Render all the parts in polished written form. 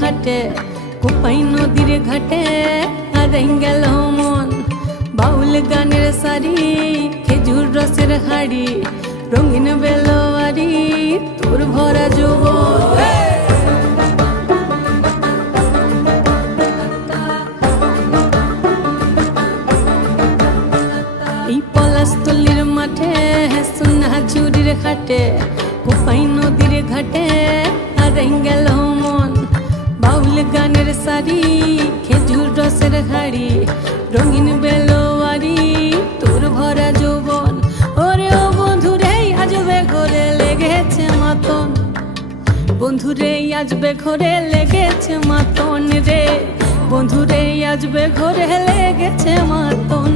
হাটে কোপাই নদীর ঘাটে হারাই গেল মন। বাউল গানের সারি খেজুর রসের হাড়ি রঙিন বেলোয়ারি তোর ভরা যৌবন। এই পলাশতলির মাঠে সোনা ঝুরির ঘাটে কোপাই নদীর ঘাটে হারাই গেল মন। বাউল গানের সারি খেজুর রসের হাড়ি রঙিন বেলোয়ারি তোর ভরা যৌবন। ওরে ও বন্ধুরে আজবে ঘরে লেগেছে মাতন, বন্ধুরে আজবে ঘরে লেগেছে মাতন রে, বন্ধুরে আজবে ঘরে লেগেছে মাতন,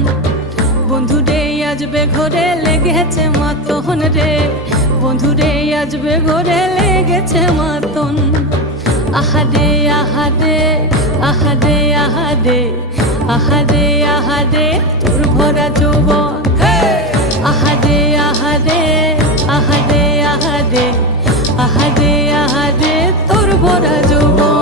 বন্ধুরে আজবে ঘরে লেগেছে মাতন রে, বন্ধুরে আজবে ঘরে লেগেছে মাতন। আহারে আহারে আহারে আহারে আহারে আহারে তোর ভরা যৌবন। আহারে আহারে আহারে আহারে আহারে আহারে তোর ভরা যৌবন।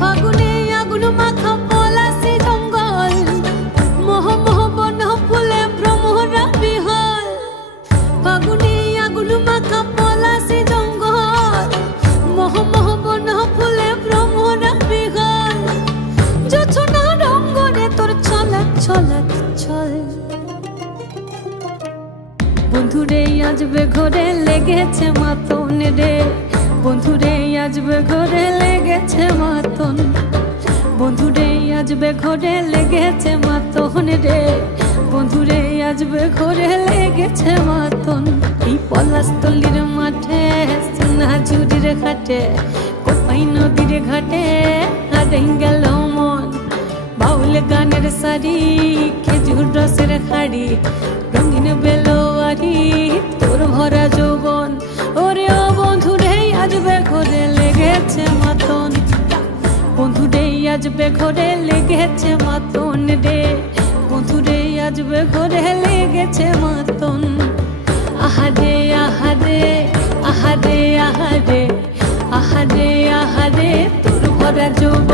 ফাগুনে আগুন মাখা পলাশি জঙ্গল, মোহ মোহ বন ফুলে ভ্রমরা বিহল। ফাগুনে আগুন মাখা পলাশি জঙ্গল, মোহ মোহ বন ফুলে ভ্রমরা বিহল। জোছনা রঙ্গনে তোর ছলক ছলক ছল। বন্ধুরে আজবে ঘরে লেগেছে মাতন রে, বন্ধুরে আজবে ঘরে লেগেছে মাতন, বন্ধুরে আজবে ঘরে লেগেছে মাতন রে, বন্ধুরে আজবে ঘরে লেগেছে মাতন। এই পলাশতলির মাঠে সোনা ঝুরির ঘাটে কোপাই নদীর ঘাটে হারাই গেল মন। বাউল গানের সারি খেজুর রসের হাড়ি রঙিন বেলোয়ারি তোর ভরা যৌবন। ওরে ও বন্ধুরে আজবে ঘরে লেগেছে মাতন, বন্ধুরে আজবে ঘরে লেগেছে মাতন রে, বন্ধুরে আজবে ঘরে লেগেছে মাতন। আহারে আহারে আহারে আহারে আহারে আহারে তোর ভরা যৌবন।